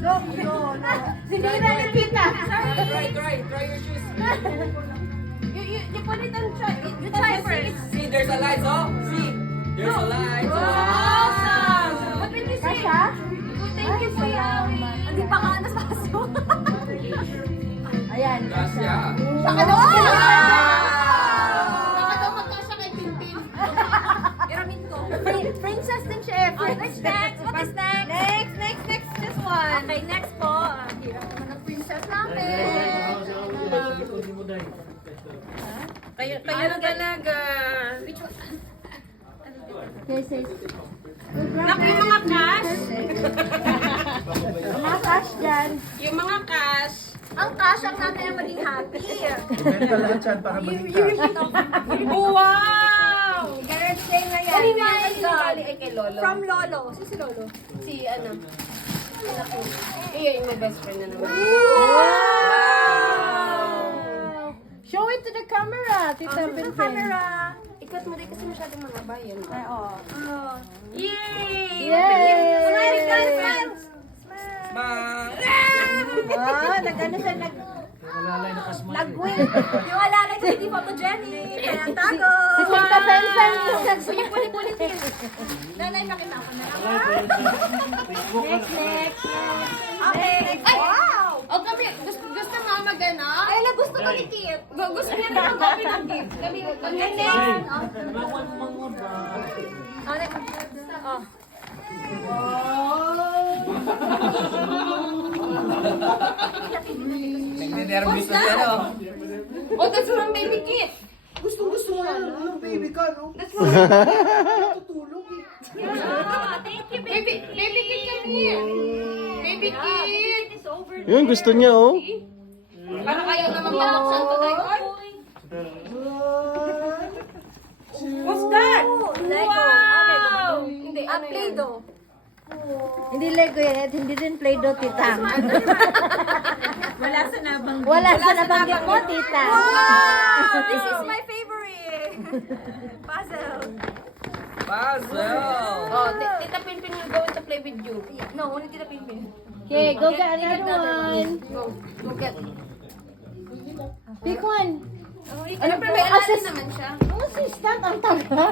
No. Sinira na kita. Try your shoes. You put it on try. You try first. See, there's a light, oh. See, there's a light. Awesome. What will you say? Kasha? Thank you, Kuya. Hindi pa nga nasaso. Ayan. Kasya. Saka daw magkasya kay Tintin. Iramin ko. Princess din siya. What's next? What is next? Next. Just one. Okay, next po. Hirap naman ng princess namin. Kayo na talaga. Which one? Kisses. Naku, yung mga cash. Mga cash dyan. Yung mga cash. Ang cash ang natin na maging happy. Benta lahat yan para maligtas. Wow! Garage sale na yan. Kanina yan galing ay kay Lolo. From Lolo. Si Lolo. Si ano. Iyo yung my best friend na naman. Show it to the camera, Tita Pinpin. Camera. Ikat mo din kasi masyadong mahaba yun. Ay, oo. Yay! Yay! Smile. Smile. Oh, nag-ano siya, nag-win. Yung alalay sa hindi photogenic. Kaya tago. Si Tita Pinpin. Sige, pulit-pulitin. Nanay, pakita ko na. Next. Okay. Ay, wow! O kami, gusto nga mag-ano? Ay, gusto ko ni Kit. Gusto niya rin mag-open ng gift. Kami, Oh. Nagninervous na siya, no? Oh, that's from baby kit. Gusto mo yan. Anong baby ka, no? That's from Tutulog eh. Thank you, baby kit kami. Baby kit. It's over. Yun, gusto niya, oh. Parang ayaw naman mabuksan to tayo. Ay, what's that? Lego. Wow! Hindi, ano yan? Play-Doh. Hindi Lego yan, at hindi din Play-Doh, Tita. Wala sa nabang. Wala sa nabanggit mo, Tita. Wow! This is my favorite. Puzzle. Puzzle. Oh, Tita Pinpin will go to play with you. No, only Tita Pinpin. Okay, go get another one. Go get. Pick one. Ano pa, may alalim naman siya. Ang assistant, ang tagal.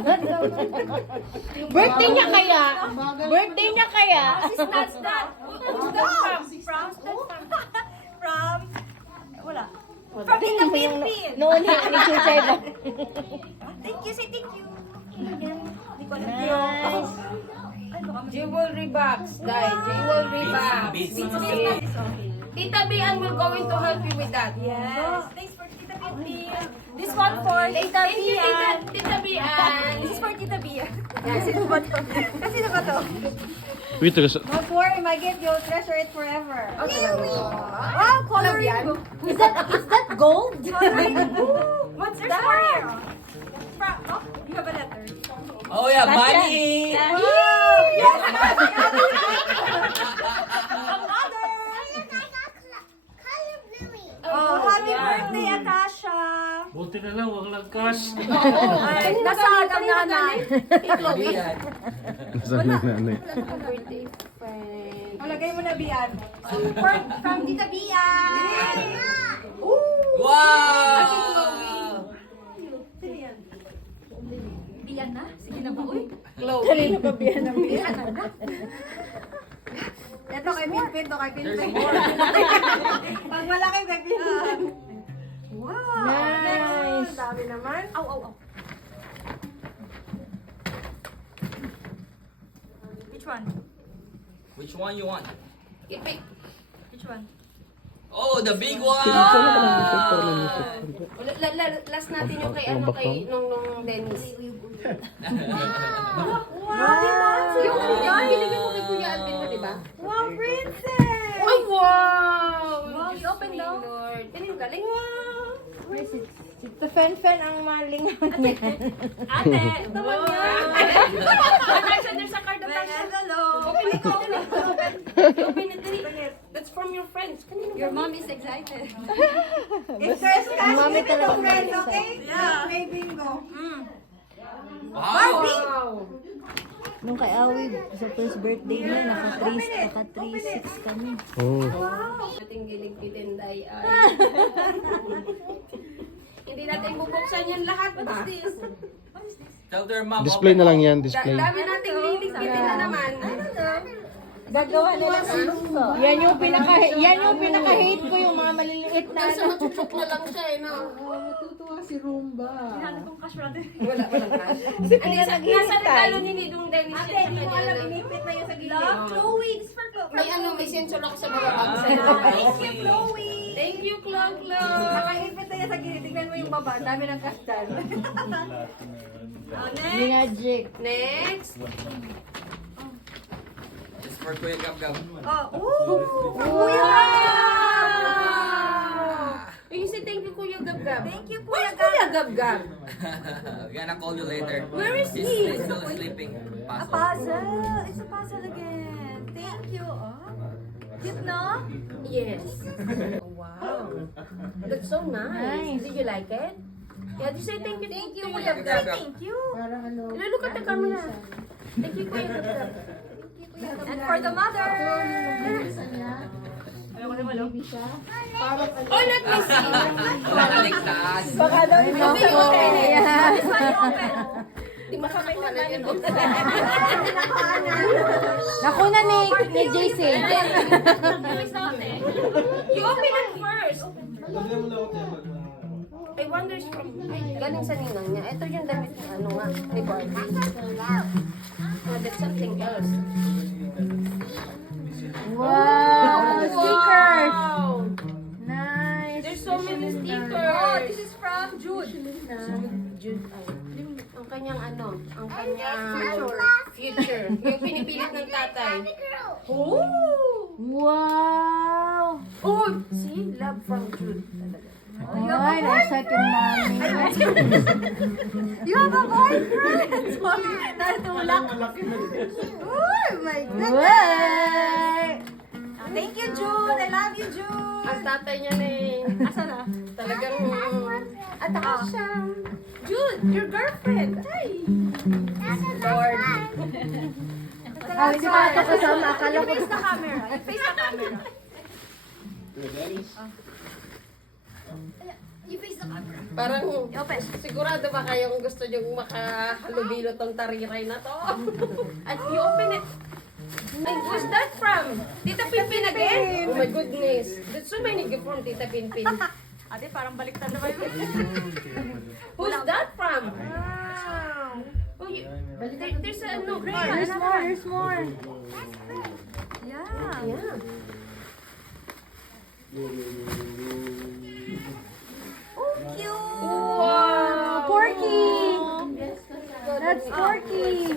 Birthday niya kaya? Birthday niya kaya? That's that. From. Wala. From Tita Pinpin. Noon, ni Chuchay ba? Thank you, say thank you. Hindi ko alam. Nice. Jewelry box, guys. Jewelry box. Beats. Tita Bian will going to help you with that. Yes. Thanks for Tita Pinpin. This one for Tita Thank you, Bian. Tita Bian. This is for Tita Bian. Sino ba to? Sino ba to? Wait, taga Don't worry, my gift, you'll treasure it forever. Okay. Wow, coloring book. Is that gold? Coloring book. What's that? Oh, you have a letter. Oh, yeah, money. Yes, Oh, happy birthday, Akasha! Buti na lang, wag lang cash. Ay, nasa alam na nanay. Hindi yan. Nasaan yung nanay? Birthday friend. O, lagay mo na, Bian. From Tita Bian! Wow! Bian na? Sige na ba? Uy! Kanina pa biyan ng Bian na? Ito kay Pinpin, ito kay Pinpin. Pag malaki kay Pinpin. Wow! Nice. Dami naman. Aw, aw, aw. Which one? Which one you want? Ipi. Which one? Oh, the big one! Last natin yung kay ano kay nung Dennis. Wow! Yung kuya, binigyan mo kay Kuya Alvin mo, di ba? Wow, princess! Ay, wow! Wow, you open daw. Lord. Kanino galing? Ito Fen ang malingaw niya. Ate, ito man yan. Attention, there's a card of Hello. Open it, open it. Open it, dali. That's from your friends. Kanino Your galing? mom is excited. If there's cash, Mami give it to talaga friends, mag-excited. okay? Yeah. Play bingo. Wow! Wow! Nung kay Awid, sa first birthday niya, naka-3-6 kami. Oh. Ating giligpitin day ay. Hindi natin bubuksan yan lahat ba? Tell their mom. Display na lang yan, Da- display. dami nating liligpitin na naman. Gagawa nila yan yung pinaka-hate ko, yung mga maliliit na Nasa machuchok na lang siya eh, no? Matutuwa si Rumba. Walang cash. Nasa regalo ni Nidong Dennis yan sa kanya. Inipit na yung sa gilid. Chloe, may sensor ako sa mga bag sa'yo. Thank you, Chloe. Thank you, Chloe. Nakaipit na yan sa gilid. Tingnan mo yung baba. Ang dami ng kastan. next. magic. Next. It's for Kuya Gab Gab. You say thank you, Kuya Gab-Gab. Thank you, Where's Kuya Kuya Gab-Gab? We're gonna call you later. Where is He's he? still sleeping. A Puzzle. puzzle. It's a puzzle again. Thank you. Cute, no? Yes. Wow. That's so nice. Did you like it? Yeah, you say thank you. Thank you, to Kuya Gab-Gab. Gab. Thank you. Look at the camera. Thank you, Kuya Gab-Gab. And for the mother. Oh, let me see. Baliktad. Baka daw Hindi open eh. This one you open. Di makakapanan yun. Nakuna ni JC. You open it first. I wonder from galing sa ninang niya. Ito yung damit ng ano nga, ni Barbie. Oh, that's something else. Wow! Stickers! Wow! Nice! There's so many stickers. Oh, this is from Jude. Jude, ang kanyang ano, ang kanyang future. Yung pinipilit ng tatay. Oh! Wow! Oh! See? Love from Jude. Talaga. Ay, na-excited yung mami. You have a boyfriend. Sorry, natulak. Oh my goodness. Wow! Thank you, Jude. I love you, Jude. Ang tatay niya na eh. Asa na? Talagang... At ako siya. Jude, your girlfriend. Hi! Lord. Ah, hindi pa ito kasama. Akala ko. Face the camera. Face the camera. You face the camera. Parang, sigurado ba kayong gusto niyong makahalubilo tong tariray na to? At you open it. Ay, who's that from? Tita Pinpin again? Oh my goodness. There's so many gift from Tita Pinpin. Ate, parang baliktad na ba yun? Who's that from? Wow. Oh, there's a no card. There's more, there's more. Yeah. Yeah. Oh, cute. Wow! Porky! That's Porky!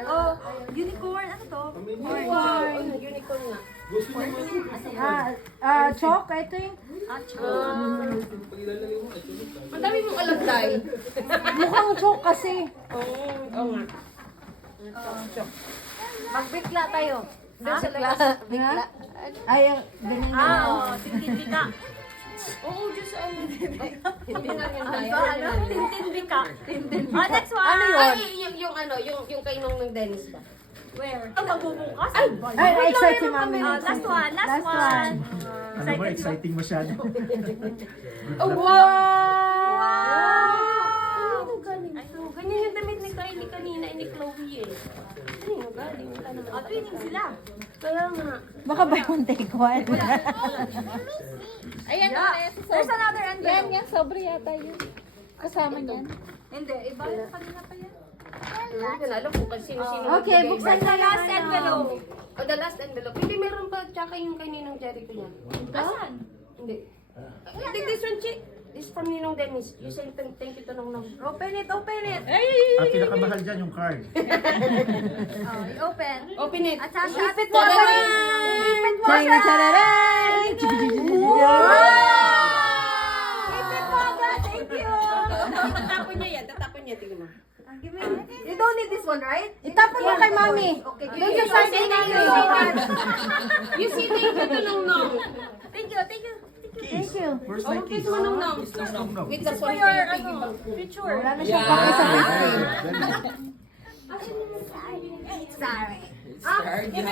Oh, unicorn. Ano to? Wow. Oh, unicorn nga. Chalk, I think. Ang dami mong alagday. Mukhang chalk kasi. Oo nga. Magbigla tayo. Doon sa labas. Ha? Ay, ganyan na. Oo, tintindika. Oo, Diyos ang... Hindi na yun tayo. Tintindika. Oh, next one. Ano yun? Ay, yung ano, yung kainong ng Dennis ba? Where? Ang magbubukas. Ay! Ay, na-excite si mami. Last one. Last one. Ano ba, exciting masyado. Oh, wow! Ano galing to? Ganyan yung damit ni Kylie kanina, ni Chloe eh. Ano galing? Wala naman. Oh, twinning sila. Kaya nga. Baka ba yung take one? Ayan na. There's another envelope. Yan, sobre yata yun. Kasama niyan. Hindi, iba yung kanina pa yan. Hindi ko na alam kung sino-sino. Okay, nagbigay. buksan The na last envelope. Oh, the last envelope. Hindi, meron pa tsaka yung kay Ninong Jericho niya. Asan? Hindi. I think this one, chick. This from Ninong Dennis. You say thank you to Nong. Open it, open it. Ang pinakamahal dyan yung card. Oh, open. Open it. At sasha, ipit mo Tara! agad. Ipit mo agad. Tararan! Ipit mo agad. Thank you. Tatapon niya yan. Tatapon niya. Tingnan mo. Give me. You don't need this one, right? Itapon mo kay mami. Okay, Doon give sa me. side Thank ni you. mami. You say thank you to Nong. Thank you, thank you. Thank you. Where's Oh, my kiss keys? mo Nong. No. With the For phone your, piggy ano, bank. future. Wala na siyang paki sa birthday. Sorry. Start.